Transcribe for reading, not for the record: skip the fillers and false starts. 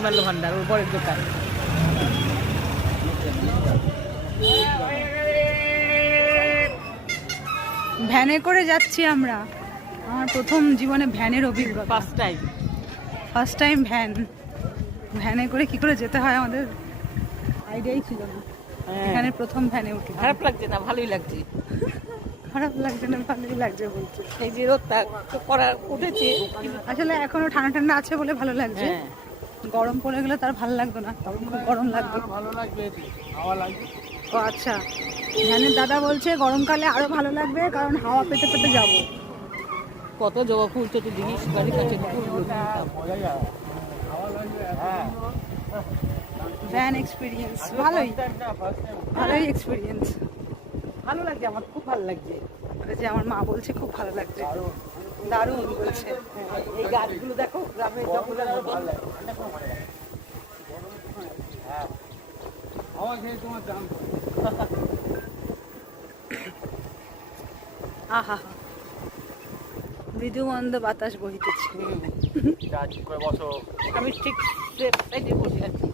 নির্মাল্য ভান্ডার, ওর বরের দোকান। ভ্যানে করে যাচ্ছি আমরা। আমার প্রথম জীবনে ভ্যানের অভিজ্ঞতা, ফার্স্ট টাইম ভ্যানে করে কি করে যেতে হয় আমাদের আইডিয়াই ছিল না। এখানে প্রথম ভ্যানে উঠে। খারাপ লাগছে না, ভালোই লাগছে। খারাপ লাগছে না, ভালোই লাগছে বলছে। এই যে রোদটা করা উঠেছে, আসলে এখনো ঠান্ডা ঠান্ডা আছে বলে ভালো লাগছে। গরম পড়ে গেলে তার ভালো লাগতো না, তখন খুব গরম লাগবে। ও আচ্ছা, ভ্যানের দাদা বলছে গরমকালে আরো ভালো লাগবে, কারণ হাওয়া পেতে পেতে যাবো। কত জবা ফুল চতুর্দিকে, বাড়ির কাছে ভ্যান এক্সপিরিয়েন্স ভালোই, ভালোই এক্সপিরিয়েন্স। ভালো লাগছে, আমার খুব ভালো লাগছে। যে আমার মা বলছে খুব ভালো লাগছে, দারুণ বলছে। এই গাছগুলো দেখো, গ্রামের জঙ্গলের মতো। আহা, মৃদু মন্দ বাতাস বহিতেছে। আমি ঠিক বসে আছি।